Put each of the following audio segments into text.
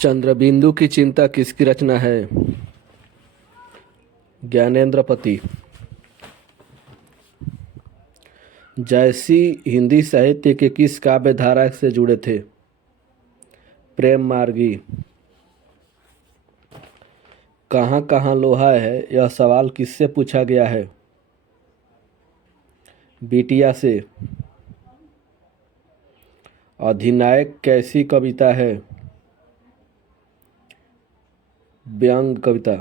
चंद्रबिंदु की चिंता किसकी रचना है? ज्ञानेंद्र पति। जयसी हिंदी साहित्य के किस काव्य धारा से जुड़े थे? प्रेम मार्गी। कहाँ कहाँ लोहा है, यह सवाल किससे पूछा गया है? बिटिया से। अधिनायक कैसी कविता है? व्यंग कविता।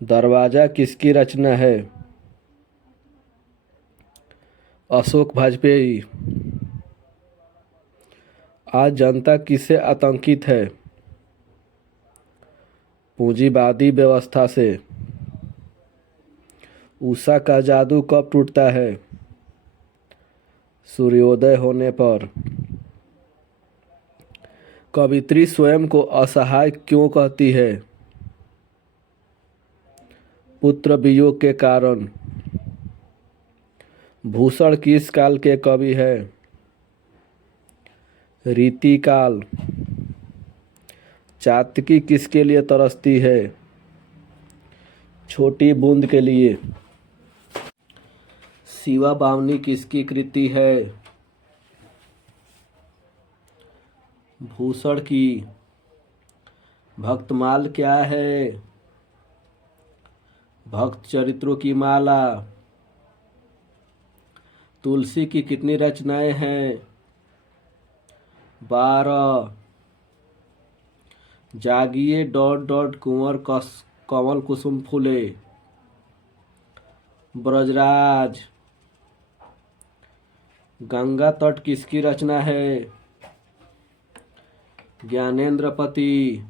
दरवाजा किसकी रचना है? अशोक वाजपेयी। आज जनता किससे आतंकित है? पूंजीवादी व्यवस्था से। उषा का जादू कब टूटता है? सूर्योदय होने पर। कवित्री स्वयं को असहाय क्यों कहती है? पुत्र वियोग के कारण। भूषण किस काल के कवि है? रीतिकाल। चातकी किसके लिए तरसती है? छोटी बूंद के लिए। शिवा बावनी किसकी कृति है? भूषण की। भक्तमाल क्या है? भक्त चरित्रों की माला। तुलसी की कितनी रचनाएं हैं? 12। जागिए डॉट डॉट कुंवर कमल कुसुम फूले। ब्रजराज। गंगा तट किसकी रचना है? ज्ञानेंद्र पति।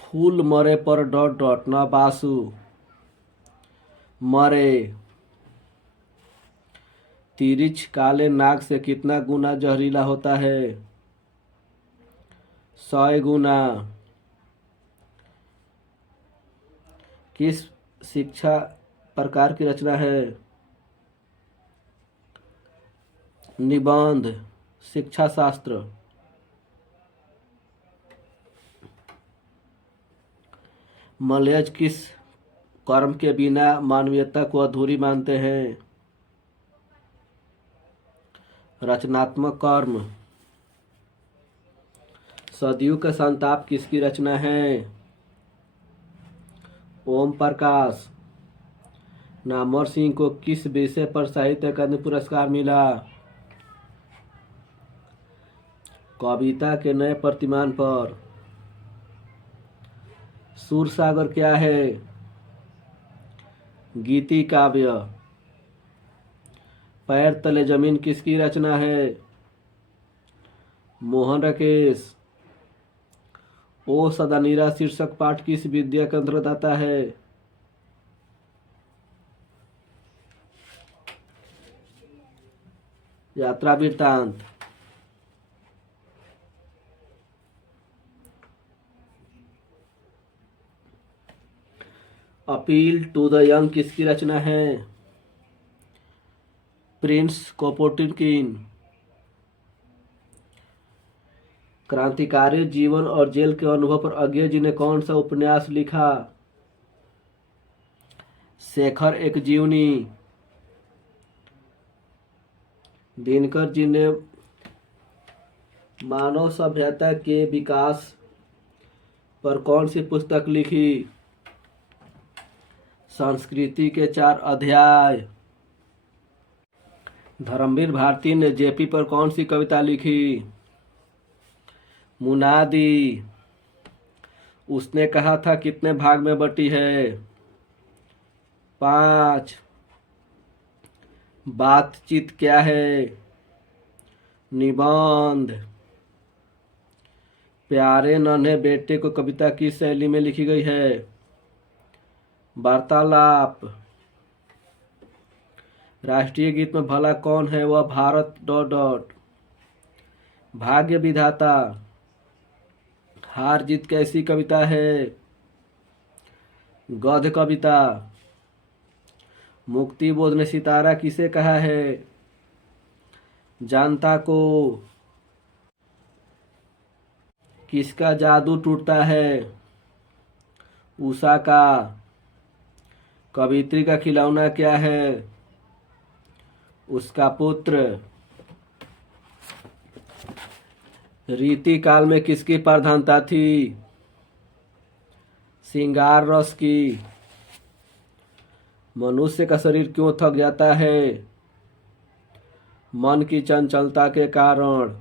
फूल मरे पर डॉट डॉट न बासु। मरे। तिरिछ काले नाग से कितना गुना जहरीला होता है? 100 गुना। किस शिक्षा प्रकार की रचना है? निबंध। शिक्षा शास्त्र। मलयज किस कर्म के बिना मानवीयता को अधूरी मानते हैं? रचनात्मक कर्म। सदियों का संताप किसकी रचना है? ओम प्रकाश। नामवर सिंह को किस विषय पर साहित्य अकादमी पुरस्कार मिला? कविता के नए प्रतिमान पर। सूरसागर क्या है? गीति काव्य। पैर तले जमीन किसकी रचना है? मोहन राकेश। ओ सदा नीरा शीर्षक पाठ किस विद्या के अंतर्गत आता है? यात्रा वृत्तांत। अपील टू द यंग किसकी रचना है? प्रिंस कोपोटिनकिन। क्रांतिकारी जीवन और जेल के अनुभव पर अज्ञे जी ने कौन सा उपन्यास लिखा? शेखर एक जीवनी। दिनकर जी ने मानव सभ्यता के विकास पर कौन सी पुस्तक लिखी? संस्कृति के 4 अध्याय। धर्मवीर भारती ने जेपी पर कौन सी कविता लिखी? मुनादी। उसने कहा था कितने भाग में बटी है? 5। बातचीत क्या है? निबंध। प्यारे नन्हे बेटे को कविता किस शैली में लिखी गई है? वार्तालाप। राष्ट्रीय गीत में भला कौन है वह भारत डॉट डॉट। भाग्य विधाता। हार जीत कैसी कविता है? गद्य कविता। मुक्ति बोध ने सितारा किसे कहा है? जानता को। किसका जादू टूटता है? उषा का। कवियत्री का खिलौना क्या है? उसका पुत्र। रीति काल में किसकी प्रधानता थी? श्रृंगार रस की। मनुष्य का शरीर क्यों थक जाता है? मन की चंचलता के कारण।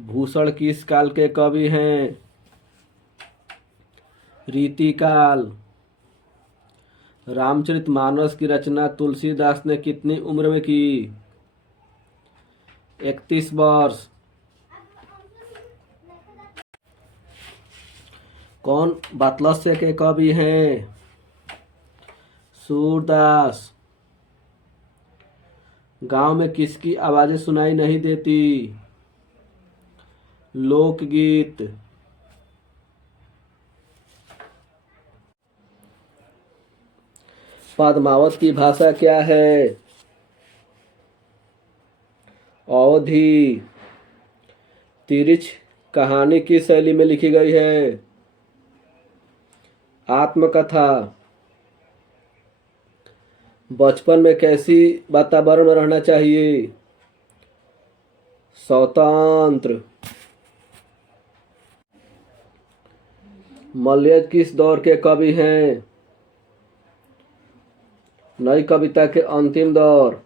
भूषण किस काल के कवि हैं? रीतिकाल। रामचरितमानस की रचना तुलसीदास ने कितनी उम्र में की? 31 वर्ष। कौन वात्सल्य के कवि हैं? सूरदास। गांव में किसकी आवाजें सुनाई नहीं देती? लोकगीत। पद्मावत की भाषा क्या है? अवधी। तिरिछ कहानी किस शैली में लिखी गई है? आत्मकथा। बचपन में कैसी वातावरण में रहना चाहिए? स्वतंत्र। मलयज किस दौर के कवि हैं? नई कविता के अंतिम दौर।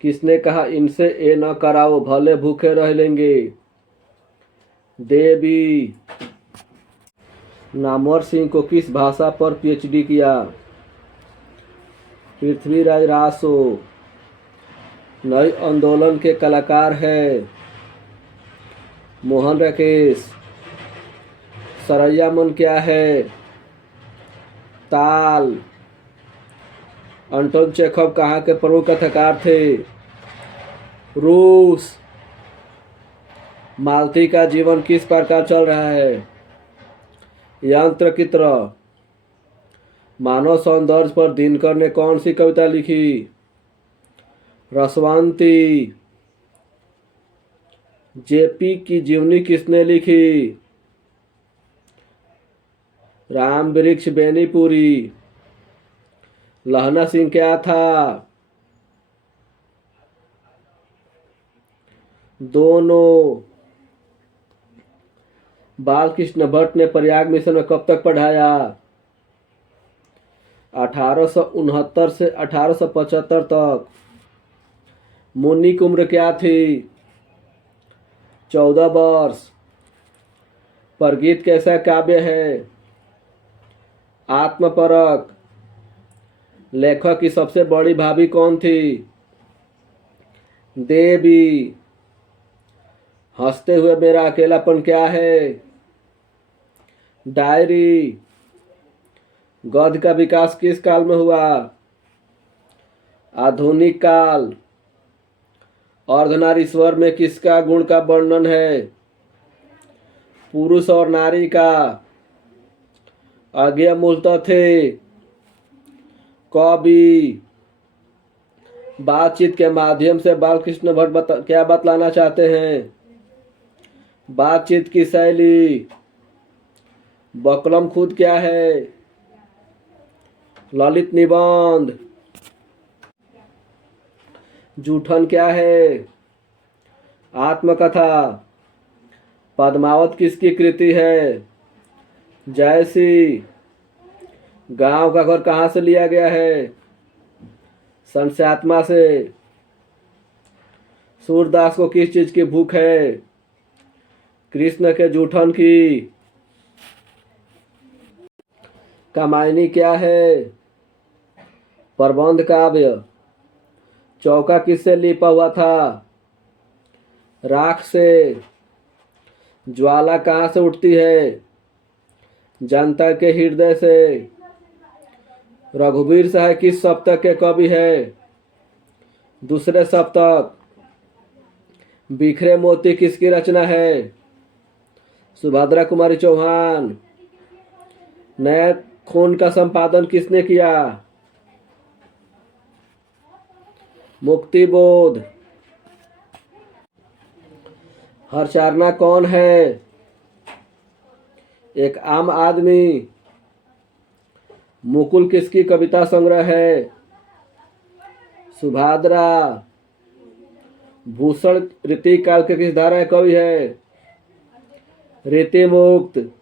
किसने कहा इनसे ये न कराओ भले भूखे रह लेंगे? देवी। नामवर सिंह को किस भाषा पर पीएचडी किया? पृथ्वीराज रासो। नए आंदोलन के कलाकार है? मोहन राकेश। सरैया मन क्या है? ताल। अंटोन चेखव कहाँ के प्रमुख कथाकार थे? रूस। मालती का जीवन किस प्रकार चल रहा है? यंत्र की तरह। मानव सौंदर्य पर दिनकर ने कौन सी कविता लिखी? रसवंती। जेपी की जीवनी किसने लिखी? राम वृक्ष बेनीपुरी। लहना सिंह क्या था? दोनों। बालकृष्ण भट्ट ने प्रयाग मिशन में कब तक पढ़ाया? 1869 से 1875 तक। मुन्नी की उम्र क्या थी? 14 वर्ष। परगीत कैसा काव्य है? आत्मपरक। लेखक की सबसे बड़ी भाभी कौन थी? देवी। हंसते हुए मेरा अकेलापन क्या है? डायरी। गद्य का विकास किस काल में हुआ? आधुनिक काल। अर्धनारीश्वर में किसका गुण का वर्णन है? पुरुष और नारी का। आज्ञा मूलतः थे? कवि। बातचीत के माध्यम से बालकृष्ण भट्ट क्या बतलाना चाहते हैं? बातचीत की शैली। बकलम खुद क्या है? ललित निबंध। जूठन क्या है? आत्मकथा। पद्मावत किसकी कृति है? जयसी। गांव का घर कहाँ से लिया गया है? संस्यात्मा से। सूरदास को किस चीज की भूख है? कृष्ण के जूठन की। कामायनी क्या है? प्रबंध काव्य। चौका किससे लिपा हुआ था? राख से। ज्वाला कहाँ से उठती है? जनता के हृदय से। रघुवीर साहय किस सप्तक के कवि है? दूसरे सप्तक। बिखरे मोती किसकी रचना है? सुभद्रा कुमारी चौहान। नए खून का संपादन किसने किया? मुक्तिबोध। हरचारना कौन है? एक आम आदमी। मुकुल किसकी कविता संग्रह है? सुभाद्रा। भूषण ऋतिक काल के किस धारा के कवि है? रीतिमुक्त।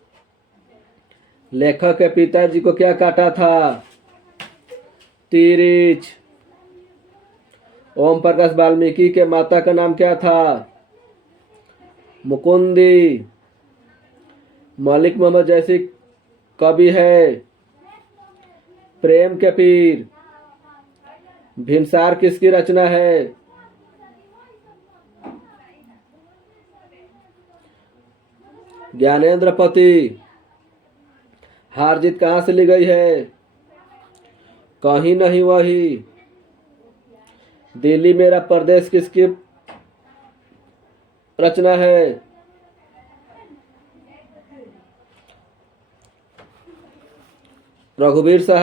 लेखक के पिताजी को क्या काटा था? तिरिच। ओम प्रकाश वाल्मीकि के माता का नाम क्या था? मुकुंदी। मलिक मोहम्मद जैसी कवि है? प्रेम के पीर। भीमसार किसकी रचना है? ज्ञानेंद्र पति। हार जीत कहाँ से ली गई है? कहीं नहीं वही। दिल्ली मेरा प्रदेश किसकी रचना है? रघुवीर साहब।